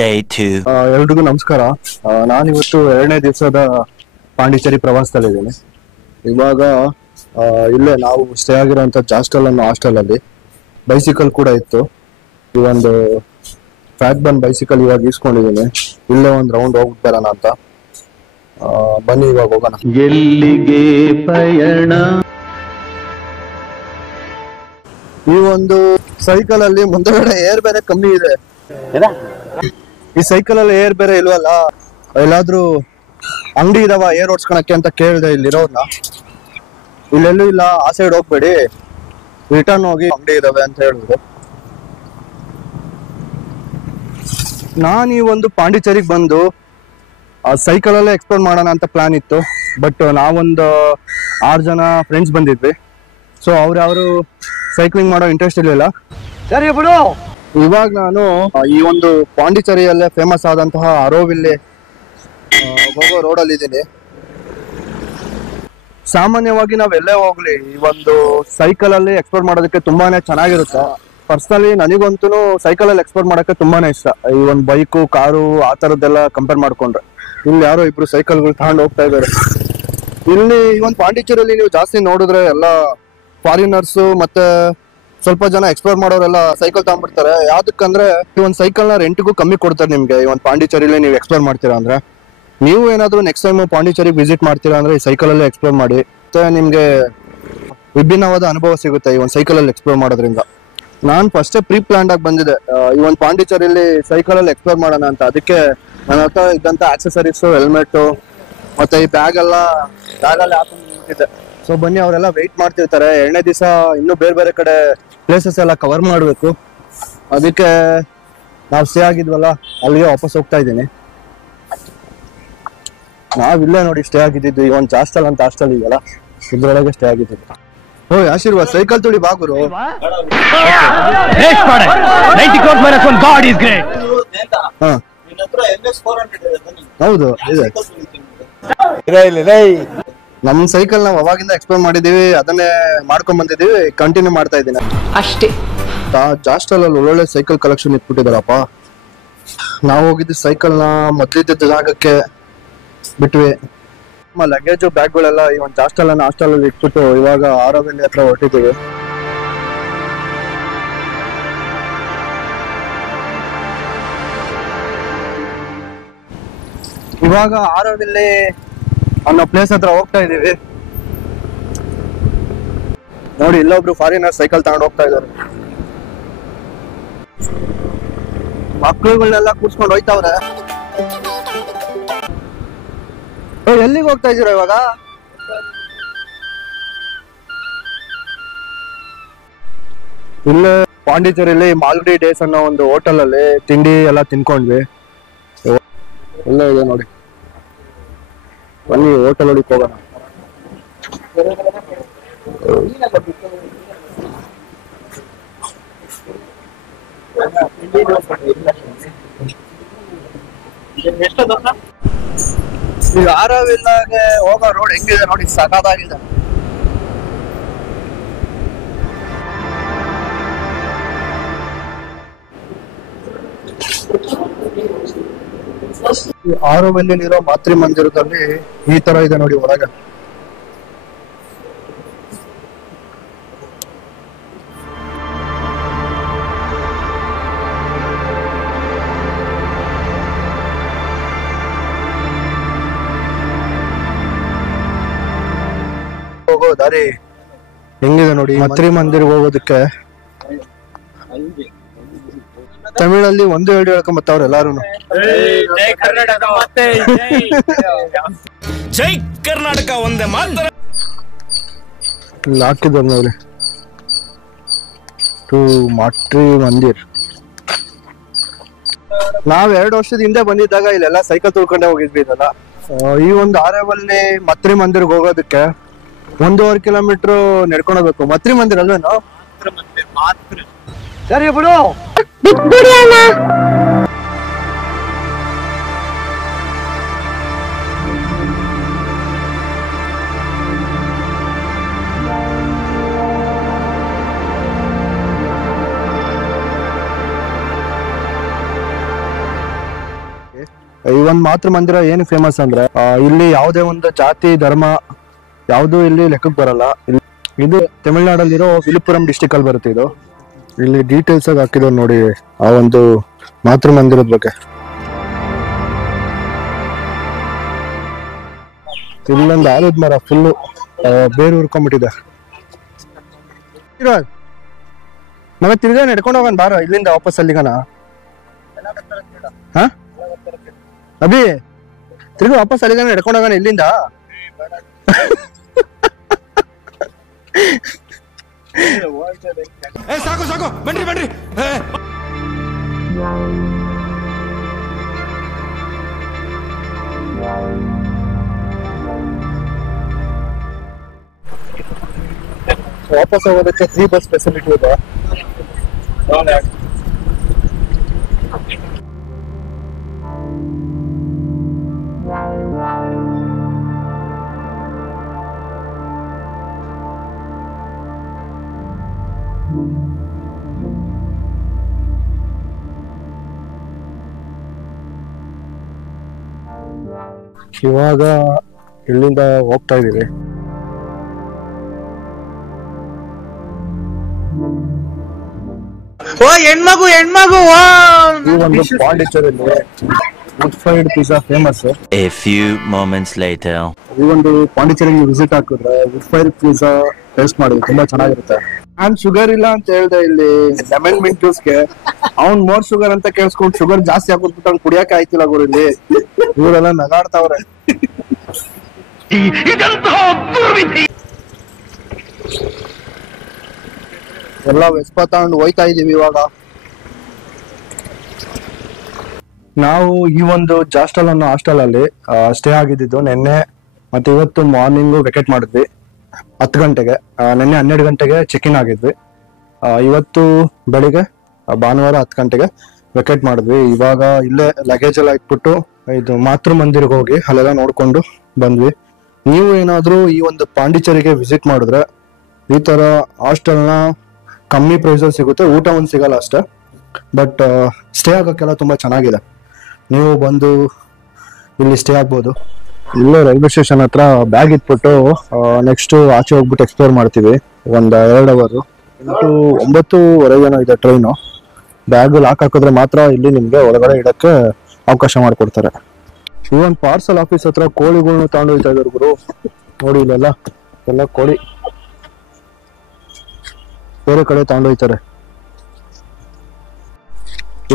Day 2. ಎಲ್ರಿಗೂ ನಮಸ್ಕಾರ. ನಾನಿವತ್ತು 2ನೇ ದಿವಸದ ಪಾಂಡಿಚೇರಿ ಪ್ರವಾಸದಲ್ಲಿದ್ದೀನಿ. ಇವಾಗ ಇಲ್ಲೇ ನಾವು ಸ್ಟೇ ಆಗಿರೋಂಥ ಹಾಸ್ಟೆಲ್ ಅಲ್ಲಿ ಬೈಸಿಕಲ್ ಕೂಡ ಇತ್ತು. ಈ ಒಂದು ಫ್ಯಾಟ್ ಬನ್ ಬೈಸಿಕಲ್ ಇವಾಗ ಈಸ್ಕೊಂಡಿದ್ದೀನಿ. ಇಲ್ಲೇ ಒಂದು ರೌಂಡ್ ಹೋಗ್ಬಿಟ್ಟು ಬರೋಣ ಅಂತ. ಬನ್ನಿ ಇವಾಗ ಹೋಗೋಣ. ಎಲ್ಲಿಗೆ ಪಯಣ? ಈ ಒಂದು ಸೈಕಲ್ ಅಲ್ಲಿ ಮುಂದಗಡೆ ಏರ್ ಬೇರೆ ಕಮ್ಮಿ ಇದೆ. ಈ ಸೈಕಲ್ ಅಲ್ಲಿ ಏರ್ ಬೇರೆ ಇಲ್ವಲ್ಲ. ಎಲ್ಲಾದ್ರೂ ಅಂಗಡಿ ಇದಾವ ಏರ್ ಓಡಿಸ್ಕೊಳಕ್ಕೆ ಅಂತ ಕೇಳಿದೆ ಇಲ್ಲಿರೋರ್ನ. ಇಲ್ಲೆಲ್ಲೂ ಇಲ್ಲ, ಆ ಸೈಡ್ ಹೋಗ್ಬೇಡಿ, ರಿಟರ್ನ್ ಹೋಗಿ ಅಂಗಡಿ ಇದಾವೆ ಅಂತ ಹೇಳಿದ್ರು. ನಾನು ಈ ಒಂದು ಪಾಂಡಿಚೇರಿಗೆ ಬಂದು ಆ ಸೈಕಲ್ ಅಲ್ಲೇ ಎಕ್ಸ್ಪ್ಲೋರ್ ಮಾಡೋಣ ಅಂತ ಪ್ಲಾನ್ ಇತ್ತು. ಬಟ್ ನಾವೊಂದು 6 ಜನ ಫ್ರೆಂಡ್ಸ್ ಬಂದಿದ್ವಿ. ಸೊ ಅವ್ರು ಸೈಕ್ಲಿಂಗ್ ಮಾಡೋ ಇಂಟ್ರೆಸ್ಟ್ ಇರಲಿಲ್ಲ. ಸರಿ ಬಿಡು. ಇವಾಗ ನಾನು ಈ ಒಂದು ಪಾಂಡಿಚೇರಿಯಲ್ಲೇ ಫೇಮಸ್ ಆದಂತಹ ಆರೋವಿಲ್ಲಿ ಹೋಗೋ ರೋಡಲ್ಲಿ ಇದ್ದೀನಿ. ಸಾಮಾನ್ಯವಾಗಿ ನಾವೆಲ್ಲೇ ಹೋಗ್ಲಿ ಈ ಒಂದು ಸೈಕಲ್ ಅಲ್ಲಿ ಎಕ್ಸ್ಪ್ಲೋರ್ ಮಾಡೋದಕ್ಕೆ ತುಂಬಾನೇ ಚೆನ್ನಾಗಿರುತ್ತೆ. ಪರ್ಸನಲಿ ನನಗಂತೂ ಸೈಕಲ್ ಅಲ್ಲಿ ಎಕ್ಸ್ಪ್ಲೋರ್ ಮಾಡೋಕೆ ತುಂಬಾನೇ ಇಷ್ಟ. ಈ ಒಂದು ಬೈಕು, ಕಾರು ಆ ತರದ್ದೆಲ್ಲ ಕಂಪೇರ್ ಮಾಡ್ಕೊಂಡ್ರೆ ಇಲ್ಲಿ ಯಾರೋ ಇಬ್ರು ಸೈಕಲ್ಗಳು ತಗೊಂಡು ಹೋಗ್ತಾ ಇದ್ದಾರೆ. ಇಲ್ಲಿ ಈ ಒಂದು ಪಾಂಡಿಚೇರಿಯಲ್ಲಿ ನೀವು ಜಾಸ್ತಿ ನೋಡಿದ್ರೆ ಎಲ್ಲ ಫಾರಿನರ್ಸ್ ಮತ್ತೆ ಸ್ವಲ್ಪ ಜನ ಎಕ್ಸ್ಪ್ಲೋರ್ ಮಾಡೋರೆಲ್ಲ ಸೈಕಲ್ ತಗೊಂಡ್ಬಿಡ್ತಾರೆ. ಯಾವ್ದಕ್ಕಂದ್ರೆ ಈ ಒಂದು ಸೈಕಲ್ ನ ರೆಂಟ್ಗೂ ಕಮ್ಮಿ ಕೊಡ್ತಾರೆ ನಿಮ್ಗೆ. ಈ ಒಂದು ಪಾಂಡಿಚೇರಿಲಿ ನೀವು ಎಕ್ಸ್ಪ್ಲೋರ್ ಮಾಡ್ತೀರಾ ಅಂದ್ರೆ, ನೀವು ಏನಾದ್ರು ನೆಕ್ಸ್ಟ್ ಟೈಮ್ ಪಾಂಡಿಚೇರಿಗೆ ವಿಸಿಟ್ ಮಾಡ್ತೀರಾ ಅಂದ್ರೆ ಈ ಸೈಕಲ್ ಅಲ್ಲೇ ಎಕ್ಸ್ಪ್ಲೋರ್ ಮಾಡಿ. ಮತ್ತೆ ನಿಮ್ಗೆ ವಿಭಿನ್ನವಾದ ಅನುಭವ ಸಿಗುತ್ತೆ ಈ ಒಂದು ಸೈಕಲ್ ಅಲ್ಲಿ ಎಕ್ಸ್ಪ್ಲೋರ್ ಮಾಡೋದ್ರಿಂದ. ನಾನು ಫಸ್ಟೇ ಪ್ರೀ ಪ್ಲಾನ್ಡ್ ಆಗಿ ಬಂದಿದೆ ಈ ಒಂದು ಪಾಂಡಿಚೇರಿಲಿ ಸೈಕಲ್ ಅಲ್ಲಿ ಎಕ್ಸ್ಪ್ಲೋರ್ ಮಾಡೋಣ ಅಂತ. ಅದಕ್ಕೆ ನನ್ನ ಹತ್ರ ಇದ್ದಂತ ಆಕ್ಸೆಸರೀಸ್, ಹೆಲ್ಮೆಟ್ ಮತ್ತೆ ಈ ಬ್ಯಾಗಲ್ಲಿ ಹಾಕೊಂಡು ನಿಂತಿದ್ದೆ. ಸೊ ಬನ್ನಿ, ಅವರೆಲ್ಲ ವೆಯ್ಟ್ ಮಾಡ್ತಿರ್ತಾರೆ. 2ನೇ ದಿವಸ ಇನ್ನೂ ಬೇರೆ ಬೇರೆ ಕಡೆ ಪ್ಲೇಸಸ್ ಎಲ್ಲ ಕವರ್ ಮಾಡಬೇಕು. ಅದಕ್ಕೆ ನಾವು ಸ್ಟೇ ಆಗಿದ್ವಲ್ಲ ಅಲ್ಲಿಗೆ ವಾಪಸ್ ಹೋಗ್ತಾ ಇದ್ದೀನಿ. ನಾವಿಲ್ಲೇ ನೋಡಿ ಸ್ಟೇ ಆಗಿದ್ದು. ಈ ಒಂದು ಹಾಸ್ಟೆಲ್ ಅಂತ ಹಾಸ್ಟೆಲ್ ಇದೆಯಲ್ಲ ಇದ್ರೊಳಗೆ ಸ್ಟೇ ಆಗಿದ್ದು. ಓ ಆಶೀರ್ವಾದ್, ಸೈಕಲ್ ತುಳಿ ಬಾಗುರು. ಹೌದು ಇದೆ. ನಮ್ ಸೈಕಲ್ ನಾವು ಅವಾಗಿಂದ ಎಕ್ಸ್ಪ್ಲೋರ್ ಮಾಡಿದೀವಿ, ಅದನ್ನೇ ಮಾಡ್ಕೊಂಡ್ ಬಂದಿದೀವಿ, ಕಂಟಿನ್ಯೂ ಮಾಡ್ತಾ ಇದ್ದೀನಿ ಅಷ್ಟೇ. ಹಾಸ್ಟೆಲ್ ಅಲ್ಲಿ ಒಳ್ಳೊಳ್ಳೆ ಸೈಕಲ್ ಕಲೆಕ್ಷನ್ ಇಟ್ಬಿಟ್ಟಿದಾರಪ್ಪ. ನಾವು ಹೋಗಿದ್ದು ಸೈಕಲ್ ನ ಮೊದ್ಲಿದ್ದ ಜಾಗಕ್ಕೆ ಬಿಟ್ವಿ. ನಮ್ಮ ಲಗೇಜು ಬ್ಯಾಗ್ಗಳೆಲ್ಲ ಈ ಒಂದು ಹಾಸ್ಟೆಲ್ ಅಲ್ಲಿ ಇಟ್ಬಿಟ್ಟು ಇವಾಗ ಆರೋವಿಲ್ಲಿ ಹತ್ರ ಹೊರಟಿದ್ದೀವಿ. ಇವಾಗ ಆರೋವಿಲ್ಲಿ ಅನ್ನೋ ಪ್ಲೇಸ್ ಹತ್ರ ಹೋಗ್ತಾ ಇದೀವಿ. ನೋಡಿ, ಇಲ್ಲೊಬ್ರು ಫಾರಿನರ್ ಸೈಕಲ್ ತಗೊಂಡು ಹೋಗ್ತಾ ಇದಾರೆ. ಮಕ್ಕಳುಗಳನ್ನೆಲ್ಲ ಕೂರ್ಸ್ಕೊಂಡು ಹೋಯ್ತಾವ್ರೆ. ಎಲ್ಲಿಗೆ ಹೋಗ್ತಾ ಇದೀರ ಇವಾಗ? ಇಲ್ಲೇ ಪಾಂಡಿಚೇರಿಯಲ್ಲಿ ಮಾಲ್ಗುಡಿ ಡೇಸ್ ಅನ್ನೋ ಒಂದು ಹೋಟೆಲ್ ಅಲ್ಲಿ ತಿಂಡಿ ಎಲ್ಲ ತಿನ್ಕೊಂಡ್ವಿ. ಎಲ್ಲ ಇದೆ ನೋಡಿ, ಬನ್ನಿ ಹೋಟೆಲ್ ಒಳಗೆ ಹೋಗೋಣ. ಈಗ ಆರೋವಿಲ್ಲಾಗೆ ಹೋಗೋ ರೋಡ್ ಹೆಂಗಿದೆ ನೋಡಿ, ಸಖತ್ತಾಗಿದೆ. ಆರೋವಿಲ್ಲಿರೋ ಮಾತೃ ಮಂದಿರದಲ್ಲಿ ಈ ತರ ಇದೆ ನೋಡಿ ಒಳಗೆ. ಹೋಗೋ ದಾರಿ ಹೆಂಗಿದೆ ನೋಡಿ. ಮಾತೃ ಮಂದಿರ ಹೋಗೋದಕ್ಕೆ ತಮಿಳಲ್ಲಿ 1-2 ಹೇಳ್ಕೊಂಬತ್ತವ್ರ ಎಲ್ಲಾರು. ಜೈ ಕರ್ನಾಟಕ ಒಂದೇ ಮಾತ್ರ ಇಲ್ಲಿ ಹಾಕಿದ್ದಾರೆ ನೋಡಿ, ಟು ಮಾತೃ ಮಂದಿರ್. ನಾವ್ 2 ವರ್ಷದ ಹಿಂದೆ ಬಂದಿದ್ದಾಗ ಇಲ್ಲೆಲ್ಲ ಸೈಕಲ್ ತುಳ್ಕೊಂಡೆ ಹೋಗಿದ್ವಿ ಇದೆಲ್ಲ. ಈ ಒಂದು ಆರೋವಿಲ್ಲಿ ಮಾತೃ ಮಂದಿರ್ಗೆ ಹೋಗೋದಕ್ಕೆ 1.5 ಕಿಲೋಮೀಟರ್ ನಡ್ಕೊಂಡು ಹೋಗ್ಬೇಕು. ಮಾತೃ ಮಂದಿರ ಅಲ್ವೇನೋ? ಸರಿ ಬಿಡು. ಈ ಒಂದ್ ಮಾತೃ ಮಂದಿರ ಏನು ಫೇಮಸ್ ಅಂದ್ರೆ ಇಲ್ಲಿ ಯಾವುದೇ ಒಂದು ಜಾತಿ ಧರ್ಮ ಯಾವ್ದು ಇಲ್ಲಿ ಲೆಕ್ಕಕ್ಕೆ ಬರಲ್ಲ. ಇದು ತಮಿಳ್ನಾಡಲ್ಲಿರೋ ವಿಲುಪುರಂ ಡಿಸ್ಟಿಕ್ ಅಲ್ಲಿ ಬರುತ್ತೆ. ಇದು ಇಲ್ಲಿ ಡೀಟೇಲ್ಸ್ ಆಗಿ ಹಾಕಿದ್ರು ನೋಡಿ ಆ ಒಂದು ಮಾತೃ ಮಂದಿರದ ಬಗ್ಗೆ. ಇಲ್ಲೊಂದು ಆಲದ ಮರ ಫುಲ್ಲು ಬೇರು ಹುರ್ಕೊಂಡ್ಬಿಟ್ಟಿದೆ. ಮಗ ತಿರ್ಗಾ ನಡ್ಕೊಂಡು ಹೋಗೋಣ ಬಾರ ಇಲ್ಲಿಂದ ವಾಪಸ್ ಅಲ್ಲಿಗನ. ಹಾ ಅಭಿ ತಿರ್ಗಿ ವಾಪಸ್ ಅಲ್ಲಿಗನ ನಡ್ಕೊಂಡು ಹೋಗೋಣ ಇಲ್ಲಿಂದ. ಸಾಕು ಸಾಕು ಬನ್ರಿ ಬನ್ರಿ. ವಾಪಸ್ ಹೋಗೋದಕ್ಕೆ ಫ್ರೀ ಬಸ್ ಫೆಸಿಲಿಟಿ ಇದೆ. ಇವಾಗ ಇಲ್ಲಿಂದ ಹೋಗ್ತಾ ಇದೀವಿ. ಹೆಣ್ಮಗು ಈ ಒಂದು ಪಾಂಡಿಚೇರಿಯಲ್ಲಿ wood fired pizza famous. A few moments later. ಈ ಒಂದು ಪಾಂಡಿಚೇರಿಗೆ ವಿಸಿಟ್ ಹಾಕಿದ್ರೆ ವುಡ್ ಫೈರ್ಡ್ ಪಿಜ್ಜಾ ಟೇಸ್ಟ್ ಮಾಡಿದ್ರೆ ತುಂಬಾ ಚೆನ್ನಾಗಿರುತ್ತೆ. ನಾನ್ ಶುಗರ್ ಇಲ್ಲ ಅಂತ ಹೇಳ್ದೆ ಇಲ್ಲಿ ಲೆಮನ್ ಮಿಂಟ್ ಜ್ಯೂಸ್ಗೆ. ಅವ್ನ್ ಮೋರ್ ಶುಗರ್ ಅಂತ ಕೇಳಿಸ್ಕೊಂಡು ಶುಗರ್ ಜಾಸ್ತಿ ಹಾಕೊಟ್ಬಿಟ್ಟು ಅವ್ನು ಕುಡಿಯಕ್ಕೆ ಆಯ್ತಿಲ್ಲ ಗುರು. ಇಲ್ಲಿ ಇವರೆಲ್ಲ ನಗಾಡ್ತಾವ್ರೆ. ಎಲ್ಲ ವೆಸ್ಪ ತಗೊಂಡು ಹೋಯ್ತಾ ಇದೀವಿ ಇವಾಗ. ನಾವು ಈ ಒಂದು ಜಾಸ್ಟಲ್ ಅನ್ನೋ ಹಾಸ್ಟೆಲ್ ಅಲ್ಲಿ ಸ್ಟೇ ಆಗಿದ್ದು ನಿನ್ನೆ ಮತ್ತೆ ಇವತ್ತು ಮಾರ್ನಿಂಗ್ ವೆಕೆಟ್ ಮಾಡಿದ್ವಿ 10 ಗಂಟೆಗೆ. ನಿನ್ನೆ 12 ಗಂಟೆಗೆ ಚೆಕ್ ಇನ್ ಆಗಿದ್ವಿ. ಇವತ್ತು ಬೆಳಿಗ್ಗೆ ಭಾನುವಾರ 10 ಗಂಟೆಗೆ ವೆಕೆಟ್ ಮಾಡಿದ್ವಿ. ಇವಾಗ ಇಲ್ಲೇ ಲಗೇಜ್ ಎಲ್ಲ ಇಟ್ಬಿಟ್ಟು ಇದು ಮಾತೃ ಮಂದಿರ್ಗೆ ಹೋಗಿ ಅಲ್ಲೆಲ್ಲ ನೋಡ್ಕೊಂಡು ಬಂದ್ವಿ. ನೀವು ಏನಾದ್ರೂ ಈ ಒಂದು ಪಾಂಡಿಚೇರಿಗೆ ವಿಸಿಟ್ ಮಾಡಿದ್ರೆ ಈ ತರ ಹಾಸ್ಟೆಲ್ನ ಕಮ್ಮಿ ಪ್ರೈಸಲ್ಲಿ ಸಿಗುತ್ತೆ. ಊಟ ಒಂದು ಸಿಗಲ್ಲ ಅಷ್ಟೇ, ಬಟ್ ಸ್ಟೇ ಆಗೋಕ್ಕೆಲ್ಲ ತುಂಬಾ ಚೆನ್ನಾಗಿದೆ. ನೀವು ಬಂದು ಇಲ್ಲಿ ಸ್ಟೇ ಆಗ್ಬೋದು. ಇಲ್ಲೇ ರೈಲ್ವೆ ಸ್ಟೇಷನ್ ಹತ್ರ ಬ್ಯಾಗ್ ಇಟ್ಬಿಟ್ಟು ನೆಕ್ಸ್ಟ್ ಆಚೆ ಹೋಗ್ಬಿಟ್ಟು ಎಕ್ಸ್ಪ್ಲೋರ್ ಮಾಡ್ತೀವಿ. ಒಂದು 2 ಅವರ್ 9:30 ಇದೆ ಟ್ರೈನು. ಬ್ಯಾಗ್ ಲಾಕ್ ಹಾಕಿದ್ರೆ ಮಾತ್ರ ಇಲ್ಲಿ ನಿಮ್ಗೆ ಒಳಗಡೆ ಇಡಕ್ಕೆ ಅವಕಾಶ ಮಾಡಿಕೊಡ್ತಾರೆ. ಈ ಒಂದು ಪಾರ್ಸಲ್ ಆಫೀಸ್ ಹತ್ರ ಕೋಳಿಗಳನ್ನ ತಗೊಂಡು ಹೋಗ್ತಾ ಇದ್ದಾರೆ ಗುರು. ನೋಡಿ ಇಲ್ಲೆಲ್ಲ ಎಲ್ಲ ಕೋಳಿ ಬೇರೆ ಕಡೆ ತಗೊಂಡು ಹೋಗ್ತಾರೆ.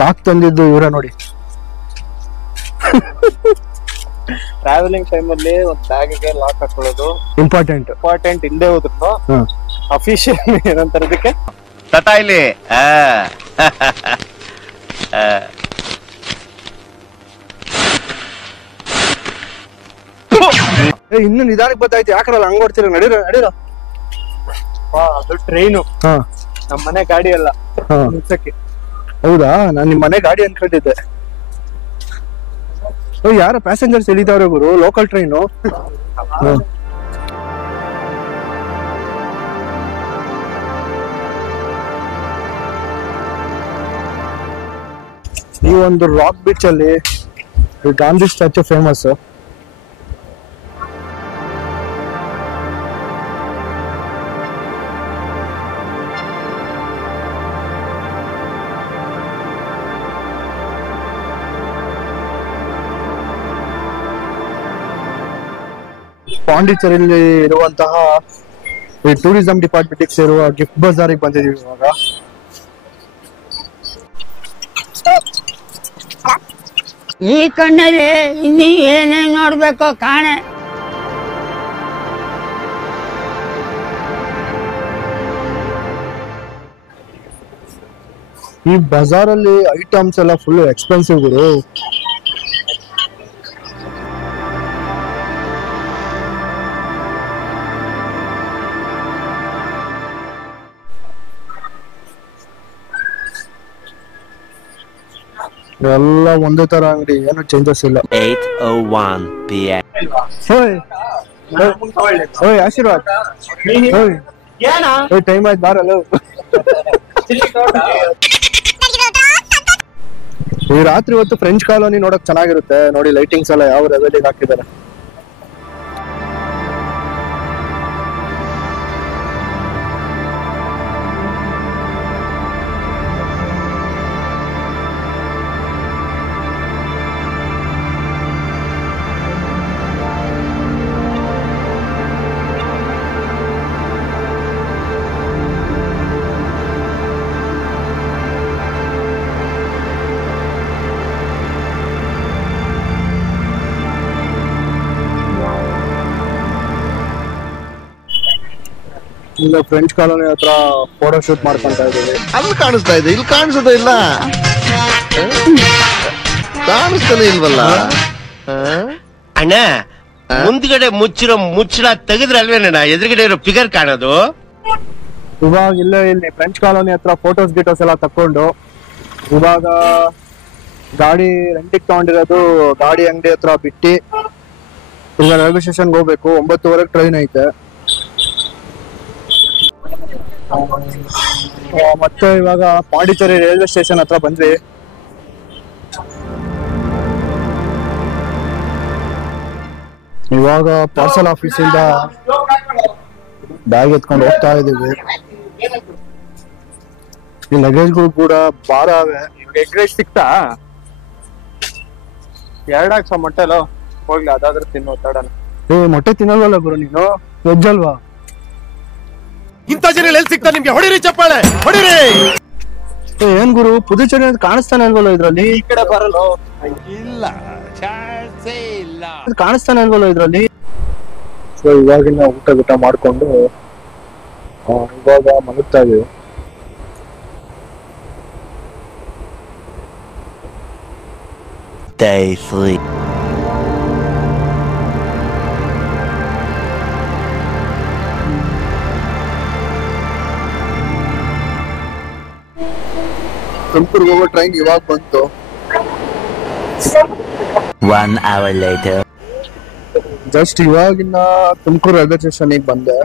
ಲಾಕ್ ತಂದಿದ್ದು ಇವರ ನೋಡಿ. ಟ್ರಾವೆಲಿಂಗ್ ಟೈಮ್ ಅಲ್ಲಿ ಒಂದು ಬ್ಯಾಗ್ಗೆ ಲಾಕ್ ಹಾಕೊಳ್ಳೋದು ಇಂಪಾರ್ಟೆಂಟ್ ಇಲ್ಲದೆ ಹೋದ್ರು ಅಫಿಷಿಯಲ್ ಏನಂತಾರೆ ಇದಕ್ಕೆ ತತಾ ಇಲ್ಲಿ ಇನ್ನು ನಿಧಾನಕ್ಕೆ ಗೊತ್ತಾಯ್ತು. ಯಾಕರಲ್ಲ ಹಂಗ್ ಓಡ್ತೀರ? ನಡೀರ. ಅದು ಟ್ರೈನು, ನಮ್ಮ ಮನೆ ಗಾಡಿ ಅಲ್ಲ ನಿಲ್ಸಕ್ಕೆ. ಹೌದಾ? ನಾನ್ ನಿಮ್ ಮನೆ ಗಾಡಿ ಅನ್ಕೊಂಡಿದ್ದೆ. ಯಾರ ಪ್ಯಾಸೆಂಜರ್ಸ್ ಇಳಿತಾವ್ರೆ ಗುರು. Local train. ಈ ಒಂದು ರಾಕ್ ಬೀಚ್ ಅಲ್ಲಿ ಗಾಂಧಿ ಸ್ಟ್ಯಾಚ್ಯೂ ಫೇಮಸ್. ಪಾಂಡಿಚೇರಿಯಲ್ಲಿ ಇರುವಂತಹ ಈ ಟೂರಿಸಂ ಡಿಪಾರ್ಟ್ಮೆಂಟ್ ಸೇರುವ ಗಿಫ್ಟ್ ಬಜಾರಿಗೆ ಬಂದಿದೀವಿ ಇವಾಗ. ಈ ಕಣ್ಣಲ್ಲಿ ಇನ್ನೀ ಏನೇನ್ ನೋಡ್ಬೇಕೋ ಕಾಣೆ. ಈ ಬಜಾರಲ್ಲಿ ಐಟಮ್ಸ್ ಎಲ್ಲ ಫುಲ್ ಎಕ್ಸ್ಪೆನ್ಸಿವ್ ಗುರು. ಎಲ್ಲ ಒಂದೇ ತರ ಅಂಗಡಿ, ಏನು ಚೇಂಜಸ್ ಇಲ್ಲ. 8:01 PM. ಓಯ್ ಆಶೀರ್ವಾದ್. ಓಯ್ ಟೈಮ್ ಆಯ್ತು ಬಾರಲ್ಲ. ಈ ರಾತ್ರಿ ಹೊತ್ತು ಫ್ರೆಂಚ್ ಕಾಲೋನಿ ನೋಡಕ್ ಚೆನ್ನಾಗಿರುತ್ತೆ ನೋಡಿ, ಲೈಟಿಂಗ್ಸ್ ಎಲ್ಲ ಯಾವ ಲೆವೆಲಿಗೆ ಹಾಕಿದ್ದಾರೆ. ಈಗ ಫ್ರೆಂಚ್ ಕಾಲೋನಿ ಹತ್ರ ಫೋಟೋ ಶೂಟ್ ಮಾಡ್ಕೊಂತ ಇದ್ದೀವಿ. ಅಲ್ಲಿ ಕಾಣಿಸ್ತಾ ಇದೆ, ಇಲ್ಲಿ ಕಾಣಿಸೋದೇ ಇಲ್ಲ. ಕಾಣಿಸ್ತಾನೆ ಇಲ್ವಲ್ಲ ಅಣ್ಣ. ಮುಂದ್ಗಡೆ ಮುಚ್ಚಿರೋ ಮುಚ್ಚಳ ತೆಗೆದ್ರಲ್ವೇನ ಎದುರುಗಡೆ ಇರೋ ಫಿಗರ್ ಕಾಣೋದು. ಇವಾಗ ಇಲ್ಲಿ ಫ್ರೆಂಚ್ ಕಾಲೋನಿ ಹತ್ರ ಫೋಟೋಸ್ ಗಿಟೋಸ್ ಎಲ್ಲ ತಕೊಂಡು ಇವಾಗ ಗಾಡಿ ರೆಂಟಿಗೆ ತಗೊಂಡಿರೋದು ಗಾಡಿ ಅಂಗಡಿ ಹತ್ರ ಬಿಟ್ಟು ಈಗ ರೈಲ್ವೆ ಸ್ಟೇಷನ್ಗೆ ಹೋಗ್ಬೇಕು. 9:30 ಟ್ರೈನ್ ಐತೆ. ಮತ್ತೆ ಇವಾಗ ಪಾಂಡಿಚೇರಿ ರೈಲ್ವೆ ಸ್ಟೇಷನ್ ಹತ್ರ ಬಂದ್ವಿ. ಇವಾಗ ಪಾರ್ಸಲ್ ಆಫೀಸಿಂದ ಬ್ಯಾಗ್ ಎತ್ಕೊಂಡು ಹೋಗ್ತಾ ಇದೀವಿ. ಈ ಲಗೇಜ್ಗಳು ಕೂಡ ಭಾರ ಅವೆ. ಎಗ್ ರೈಸ್ ಸಿಕ್ತಾ? 2 ಹಾಕ್ಸ ಮೊಟ್ಟೆಲು ಹೋಗ್ಲಿ, ಅದಾದ್ರೆ ತಿನ್ನೋ ತಡನ. ಮೊಟ್ಟೆ ತಿನ್ನಲ್ವಲ್ಲ ಗುರು ನೀನು, ವೆಜ್ ಅಲ್ವಾ? ಇಂಥ ಜನ ಎಲ್ಲಿ ಸಿಗ್ತಾ ನಿಮ್ಗೆ? ಹೊಡಿರಿ ಚಪ್ಪಾಳೆ, ಹೊಡಿರಿ. ಏನ್ ಗುರು ಪುದುಚೇರಿ ಕಾಣಿಸ್ತಾನೆ ಇಲ್ವಲ್ಲ ಇದ್ರಲ್ಲಿ? ಈ ಕಡೆ ಬರಲ್ಲ. ಇಲ್ಲ, ಚಾನ್ಸೇ ಇಲ್ಲ. ಕಾಣಿಸ್ತಾನೆ ಇಲ್ವಲ್ಲ ಇದ್ರಲ್ಲಿ? ಸೊ ಇವಾಗಿನ ಊಟ ಮಾಡ್ಕೊಂಡು ಇವಾಗ ಮಲಗ್ತಾ ಇದೀವಿ. Day 3. ತುಮಕೂರ್ಗೆ ಹೋಗೋ ಟ್ರೈನ್ ಇವಾಗ ಬಂತು. 1 hour later. ಜಸ್ಟ್ ಇವಾಗಿನ ತುಮಕೂರು ರೈಲ್ವೆ ಸ್ಟೇಷನ್ ಬಂದೆ.